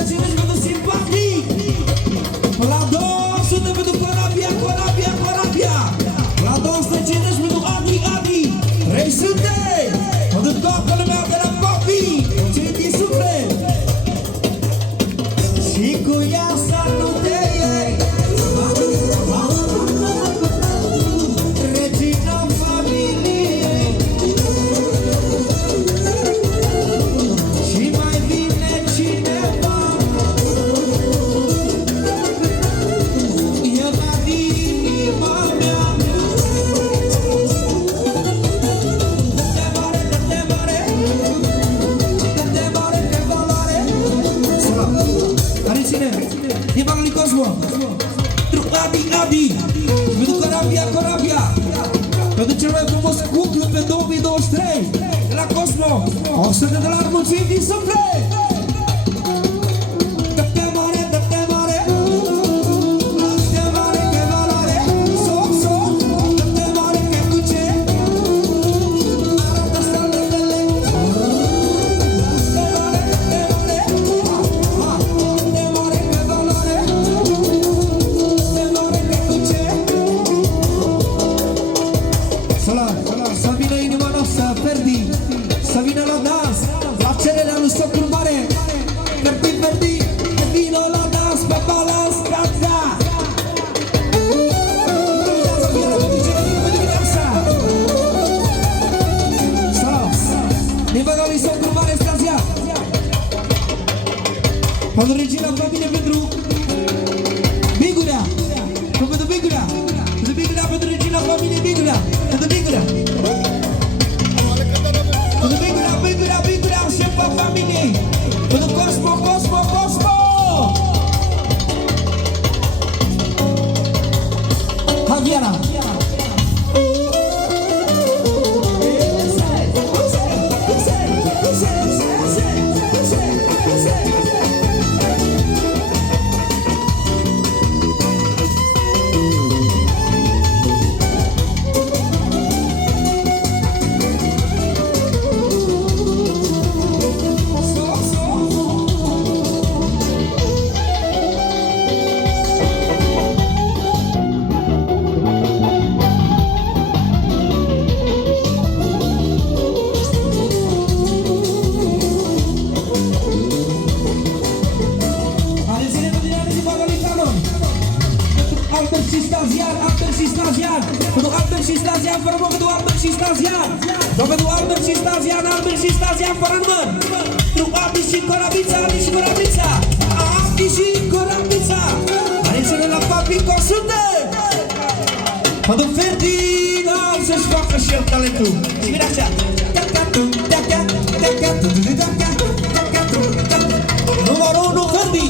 150 pentru simpatii. La 200 pentru Corabia, Corabia, Corabia. La 250 pentru Adi, Adi. 300 pentru toată lumea de la Papi. Mulțumim din suflet. Și cu ea să nu te iei. Regina familiei. Și mai vine cineva. E la inima mea. Dă-te mare, dă-te mare. Dă-te mare pe valoare. Care ține? E bani lui Cosmo. Adi, Adi. Pentru Corabia, Corabia. Pentru cel mai frumos cuplu pe 2023. De la Cosmo. 100 de dolari, mulțumim din suflet. Dă-te mare, dă-te mare. Dă-te mare pe valoare. Soc, soc. Dă-te mare pe duce. Arată stelele. Dă-te mare, dă-te mare. Dă-te mare pe valoare. Dă-te mare pe duce. Salam, să vină inima noastră, Ferdi. Să vină la dans, la cererea lui Socul Mare. Ferdi, Ferdi, să vină la dans pe balans, gata. Să vină pe dimineața. Salam, din văga lui Socul Mare, Stasia. Pentru regina familie, pentru Bigurea. Pentru Bigurea. Pentru Bigurea, pentru regina familie, Bigurea. Pentru Bigurea. Pentru Bigurea, Bigurea, Bigurea, șefa familiei. Pentru Cosmo, Cosmo, Cosmo. Javiera. Pentru Albert și Stazian, fără număr, pentru Albert și Stazian. Pentru Albert și Stazian, Albert și Stazian, fără număr. Pentru Adi și Corabița, Adi și Corabița. Adi și Corabița. Are să ne la Papi cu 100. Pentru Ferdinand să-și facă și el talentul. Și vine așa. Numărul 1, Ferdi.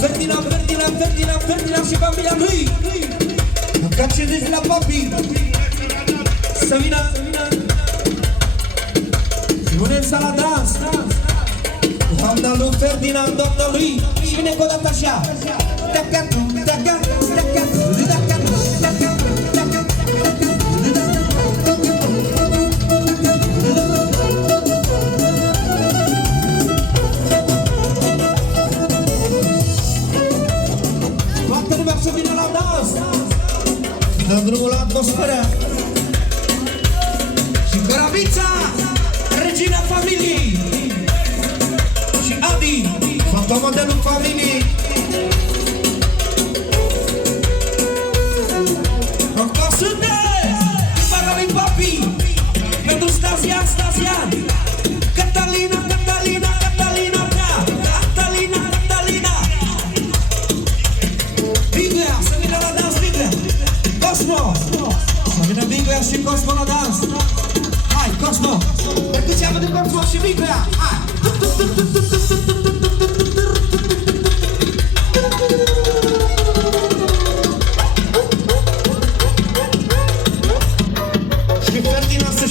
Ferdinand, Ferdinand, Ferdinand, Ferdinand și familia lui. Ca ce zici la Papi. Să vină. Și punem să la dans. Doamna lui Ferdinand, doamna lui. Și vine cu o dată așa. Taca, taca, taca, taca, taca. Să vină la dans. Dăm drumul la atmosferă. Și Corabița, regina familiei. Și Adi, fotomodelul familiei. În 100, para lui Papi. Pentru Stazian, Stazian. Catalina, Catalina, Catalina, Catalina, Catalina. Biguea, să vină la dans, Biguea. Cosmo, să vină Biguea și Cosmo la dans. Hai, Cosmo, percuția pentru Cosmo și Biguea. Hai. Și Ferdinand să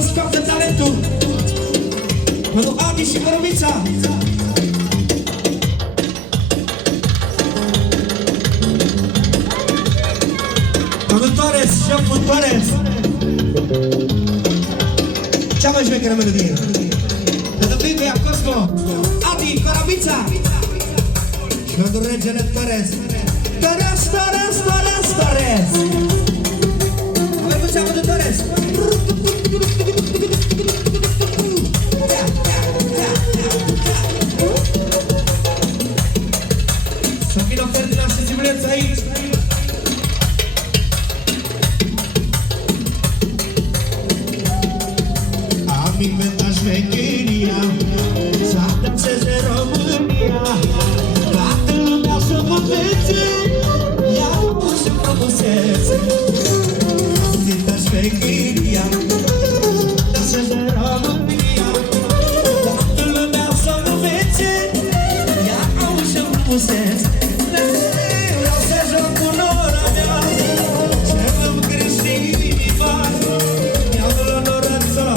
să-ți capte talentul. Pentru Adi și Corobița. Pentru Torres, șeful Torres. Cea mai șmecheră melodie. Pentru Bibia Cosmo, Adi, Corobița. Și pentru regele Torres. Torres, Torres, Torres, Torres. Avem puțea pentru Torres. Să vină Ferdinand și Zimuleț aici. Am inventat șmecheria să danseze România. Toată lumea să mă vede, ia-o și frumusețe. Am inventat șmecheria să danseze România. Toată lumea să mă vede, ia-o și frumusețe. Vreau să joc cu nora mea, ce îmi crește inima. Ia-o la Lorenzo,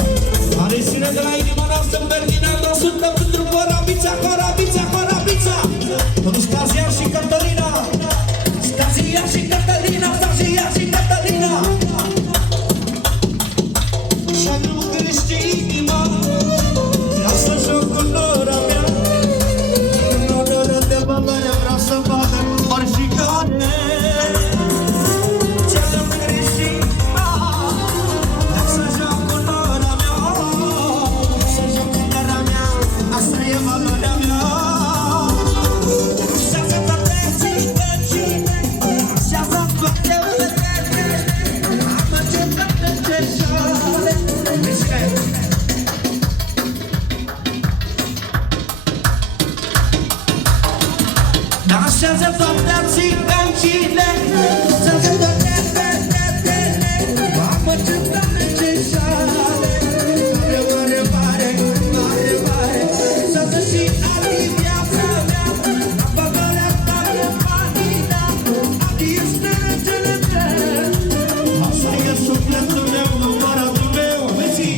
are sine de la inima noastră, Ferdinand, 100 pentru Corobița, Corobița, Corobița. Pentru Stasia și Catalina, Stasia și Catalina, Stasia și Catalina. Și-a nu-mi crește inima, vreau să joc cu nora mea. Nora de valoare vreau să vadă oricine. Ce nu-mi crește inima, vreau să joc cu nora mea. Să joc cu nora mea, asta e valoarea mea. Așa-ți toate țigăcine, așa-ți toate vedete, am încercat de ceșale. Așa-ți toate țigăcine, așa-ți toate vedetele, am încercat de ceșale. Mare, mare, mare, mare, mare, să-ți și ali viața mea, apagarea tare, panina, adi este regele meu. Așa e sufletul meu, împăratul meu, vezi?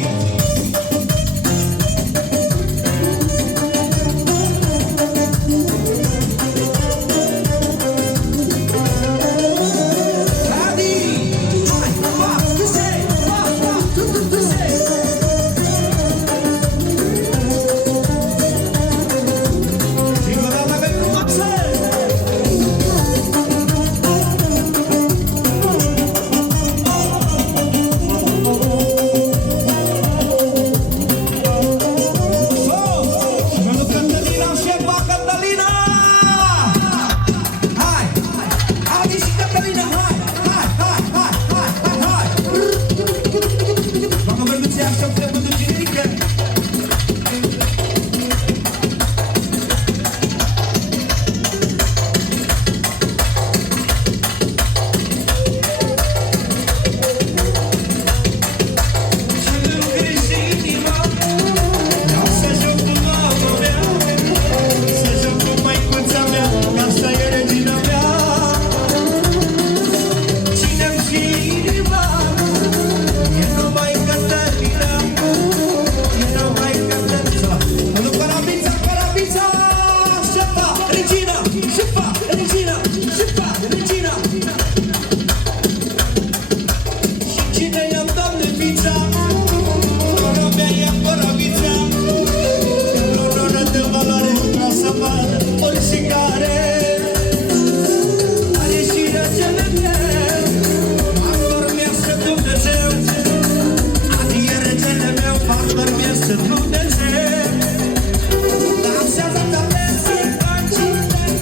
Adi, hai, pas, tu sei, pas, pas, tu sei. Dico data per Maxel. Și pentru Catalina, șefa Catalina. Hai, Adi și Catalina, hai, hai, hai, hai, hai, hai, hai. Dacă mergeți așa, trebuie de generică. Și nu crește inima, vreau să joc cu mama mea, să joc cu maicuța mea, că asta e regina mea. Cine-mi și inima, e numai Catalina, e numai Catalina. Pentru Corobița, Corobița, șefa, regina, șefa, regina, șefa, regina. Și cine i-am dat de pizza, Corobia e Corobița. Lorona de valoare, vreau să vadă oricare. Are și regele meu, martor mi-este Dumnezeu. Adi e regele meu, martor mi-este Dumnezeu. Dansează toate țigăcine,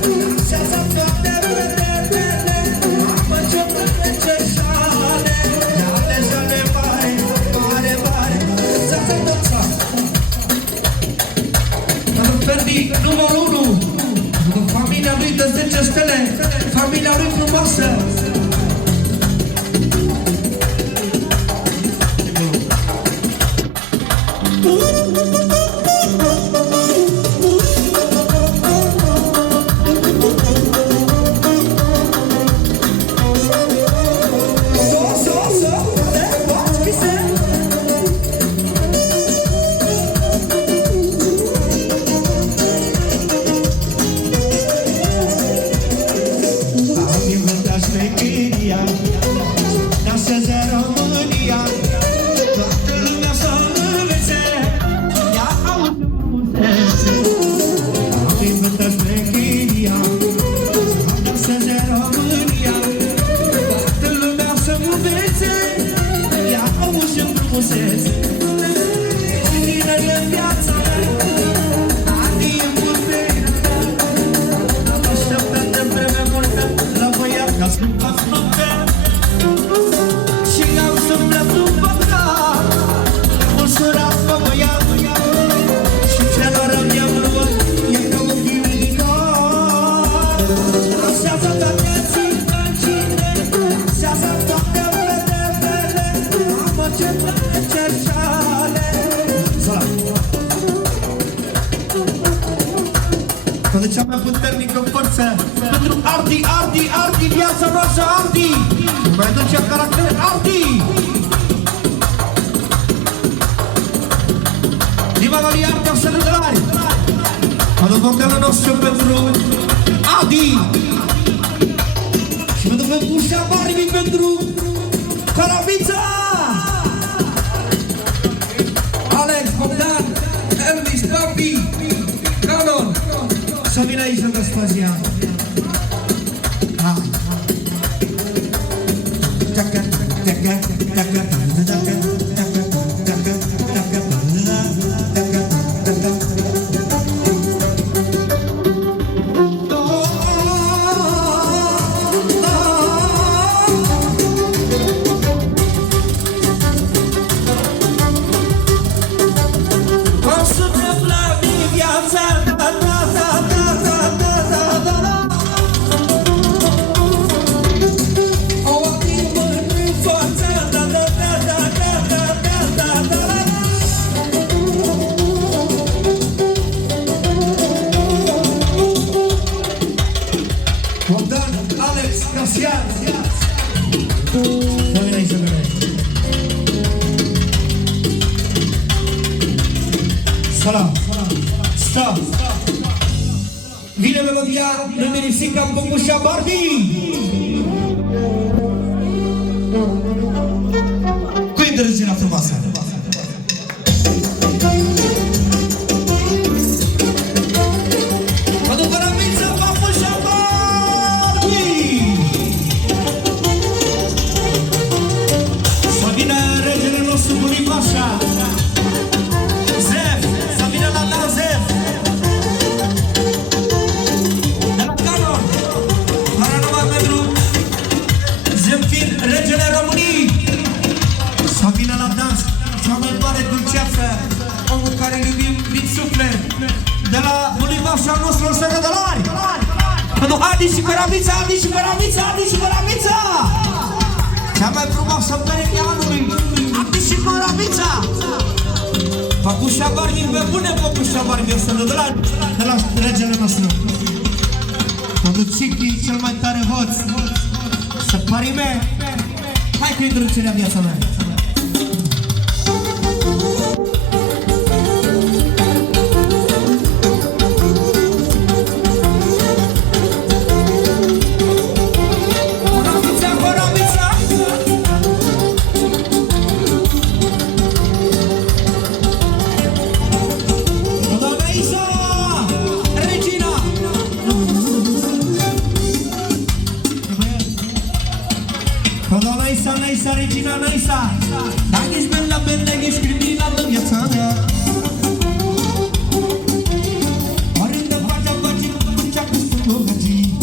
dansează toate vedetele, mamă ce vreme ce șale, ia-le jale mare, mare, mare, dansează tot țar. Pentru Ferdi, numărul 1, pentru familia lui de 10 stele, familia lui frumoasă. So, so, so, Danseze România, toată lumea să învețe. Ia auzi frumusețe, am inventat șmecheria. Danseze România, toată lumea să învețe. Ia auzi frumusețe, tinere în viața mea, ani în puterea ta. Am așteptat de vreme multă la băiat ca să-mi fac noapte. Și am sufletul păcat, ușurat pe băiat. Și celor rămi am luat, e ca un ghinicar. Așează toate țipăcile, așează toate vedevele, mamă ce plece șale. Toată cea mai puternică forță pentru Ardi, Ardi, Ardi, viața noastră Ardi. Mai aduce caracter Ardi. Diva Maria Ardi, o sărătări. Adu vocalul nostru pentru Adi. Și pentru Ușa Barbie pentru Carabița. Alex, Bogdan, Elvis, Papi, Canon. Să vină aici lângă Spazia. Salam, stop. Vine melodia Râmărisica cu Ușa Barbie. Cu îndrăgirea frumoasă. Adi și Carabița, Adi și Carabița, Adi și Carabița! Cea mai frumoasă pereche anului, Adi și Carabița! Păcușa Barbie, pe bune Păcușa Barbie, o să ne de la regele nostru. Conducichii, cel mai tare hoț, să parime, hai cu introducerea viața mea. Regina Naisa, dacă ești bella, bella, ești criminală în viața mea. Oriunde faci, faci, făcea cu stălogăcii.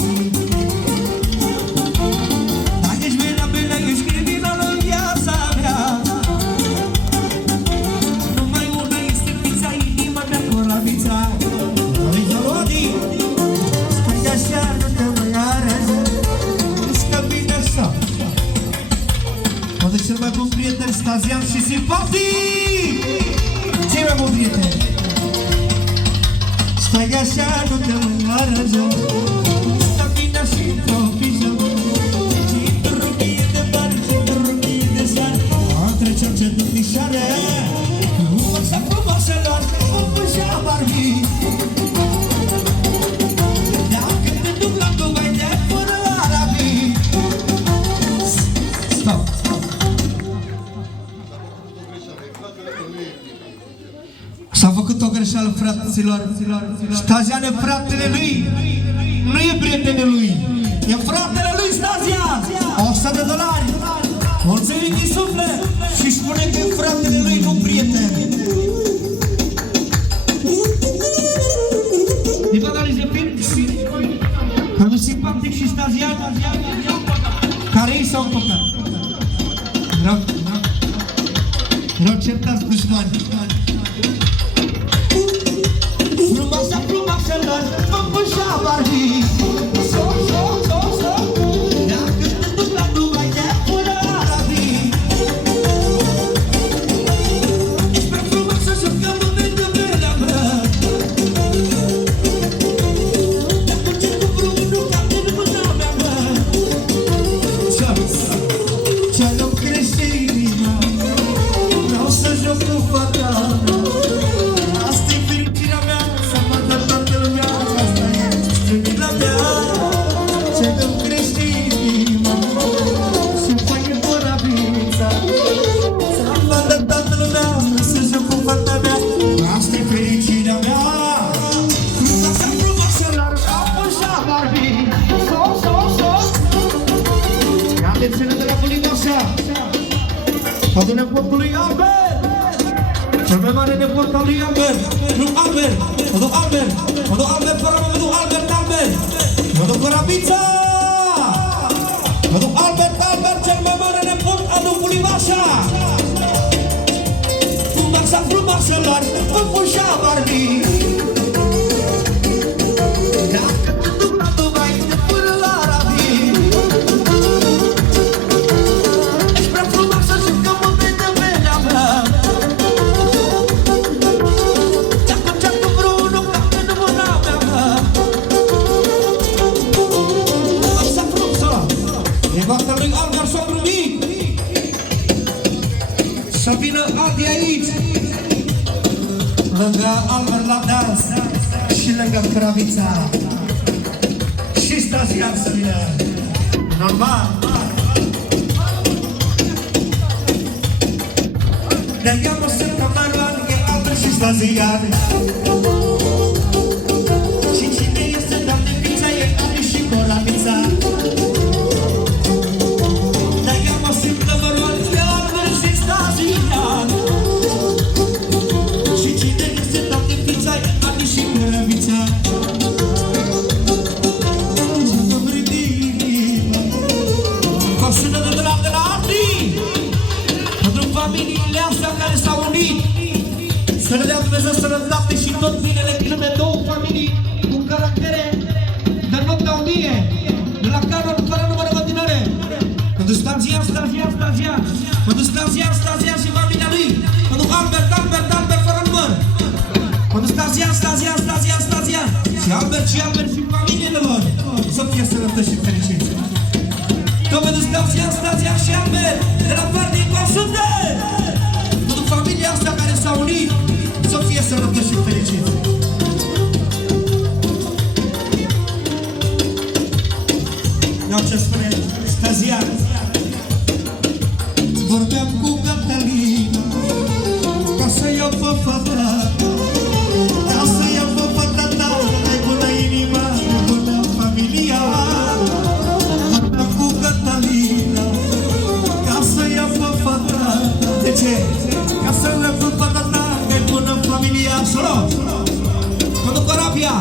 Dacă ești bella, bella, ești criminală în viața mea. Numai una este fița, inima mea, Carabița. Carabița, Lodi, stai așa, nu te mai arăți. Stă bine așa. Poate cel mai bun prieten, Stazian și Simpatii! Cei mai bun prieten! Stai așa, nu te mai arăți. Stă bine și într-o pijamă. Și într-o rupie de bani, și într-o rupie de sar. Între cel ce dumișoare, cu fața frumoaselor, cu Ușa Barbie. Dacă te duc la Dubai de fără arabii, special, fraților. Stazian e fratele lui, nu e prietenul lui, e fratele lui Stazian. $100. Mulțumim din suflet și spune că e fratele lui, nu prieten. Din analize filmice, un simpatic și Stazian, care ei s-au tocat. Vreau certați dușmani. Frumoasa, frumoaselor, păpușa Barbie. Dacă te duc la Dubai, te până la Arabii. Ești prea frumoasă, jucăm în vântămâna mea. Dacă ce cu vreunul capte în mâna mea, mă. Ce nu crește inima, vreau să joc cu fata. Asta-i fericirea mea, să mă dă toată lumea. Asta e stângila mea. Ce nu crește inima, să fac în Boravița. Să mă dă toată lumea, să joc cu fata mea. Asta-i fericirea mea. Frumoasa, frumoaselor, păpușa Barbie. Ia lecțiile de la Bulinoșa. Adul nepotului Albert. Cel mai mare nepot al lui Albert. Nu Albert, mă duc Albert fără mă duc Albert, mă duc Corabița. Mă duc Albert, cel mai mare nepot al lui Bulivașa. Frumoasa, frumoaselor, păpușa Barbie. Dacă te duc la Dubai, te până la Arabii. Ești prea frumoasă, jucăm în vântămâna mea. Dacă ce cu vreunul capte în mâna mea, mă. Frumoasa, frumoasă. E bata lui Albert socru mic. Să vină Adi aici. Lângă Albert la dans și lângă Corabița. Și Stazian să vină. Normal. Ne-am să camarvan, e Albert și Stazian. Și cine este doamne pizza, e Adi și Corabița. Ne-am să camarvan, e Albert și Stazian. Și cine este doamne pizza, e Adi și Corabița. Sună de la Adi. Pentru familiile astea care s-au unit. Să ne dea Dumnezeu sănătate și tot binele Cele două familii cu caractere de noptea unie. De la Carol fără număr de tinere. Pentru Stazian și familia lui. Pentru Albert fără număr. Pentru Stazian și Albert și familiile lor. să fie sănătoși și fericiți. Tot pentru Stazian și Albert de la Partii Consultă. Pentru familia asta care s-a unit. Să fie sănătoși și fericiți. Iau ce spune Stazian. Vorbeam cu Catalina ca să iau pe fata, ca să iau pe fata ta, mai bună inima, mai bună familia. Vorbeam cu Catalina ca să iau pe fata. De ce? Ca să iau pe fata ta, mai bună familia. Solo! Pentru Corabia.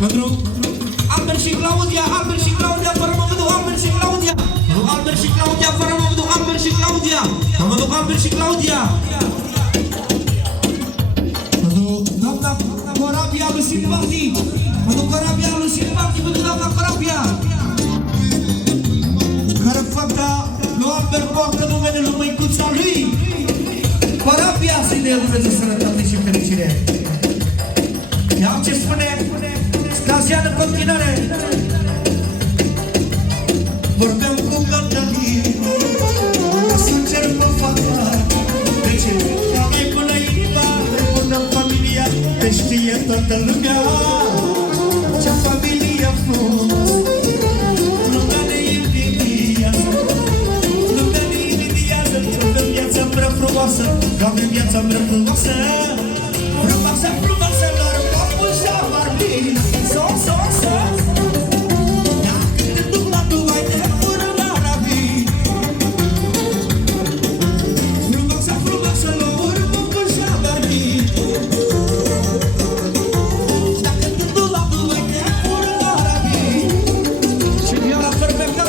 Pentru Albert și Claudia, fără mă văd Albert și Claudia. Albert și Claudia, fără mă văd Albert și Claudia. Mă văd Albert și Claudia. Pentru doamna Corabia lui Silvati. Pentru Corabia lui Silvati, pentru doamna Corabia. Care fata lui Albert poartă numele lui măicuța lui. Corabia să-i dea Dumnezeu sănătate și fericire. Iau ce spune Stazian în continuare. Vorbeam cu Catalina ca să cer pe fata. De ce? Ca mai bună inima, mai bună familia, te știe toată lumea. Ce familie frumos, lumea ne invidiază, lumea ne frumoasă, Doamne, viața mea frumoasă. Frumoasă, frumoaselor, popul și-a vorbit. So. Dacă te duc la Dubai, te fură la Arabii. Frumoasă, frumoaselor, popul și-a vorbit. Dacă te duc la Dubai, te fură la Arabii. Și viola perfectă.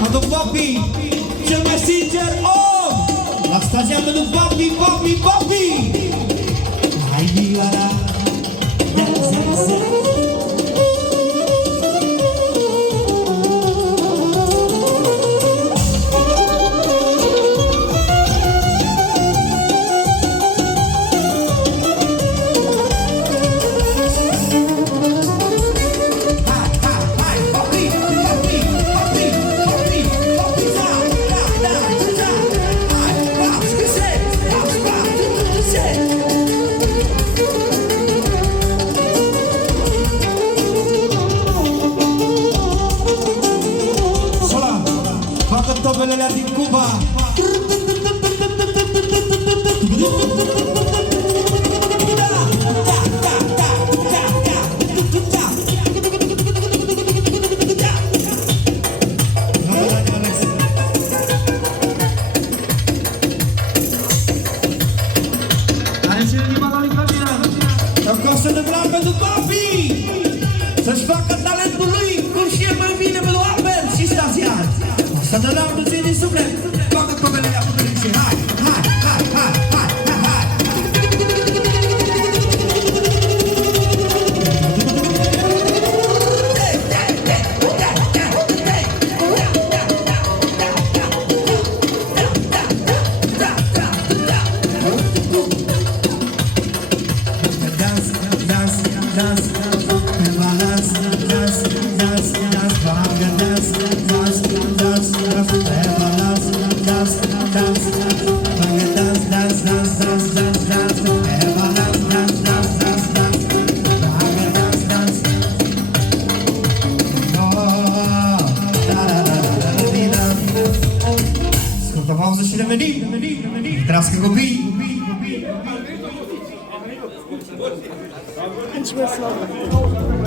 Pentru Papi, cel mai sincer om. La stația pentru Papi. Hai vioara, dansează. Tobelele din Cuba. Are și inima lui Camila. Acum să ne vreau pentru Papi să-și facă talentul lui cum și e mai bine pentru Albert și Stazian. Să ne dau duce din suflet. Toată tobelele a puterii și hai. Scurtă pauză și revenim. Trească copii. Mulțumesc, Slavă!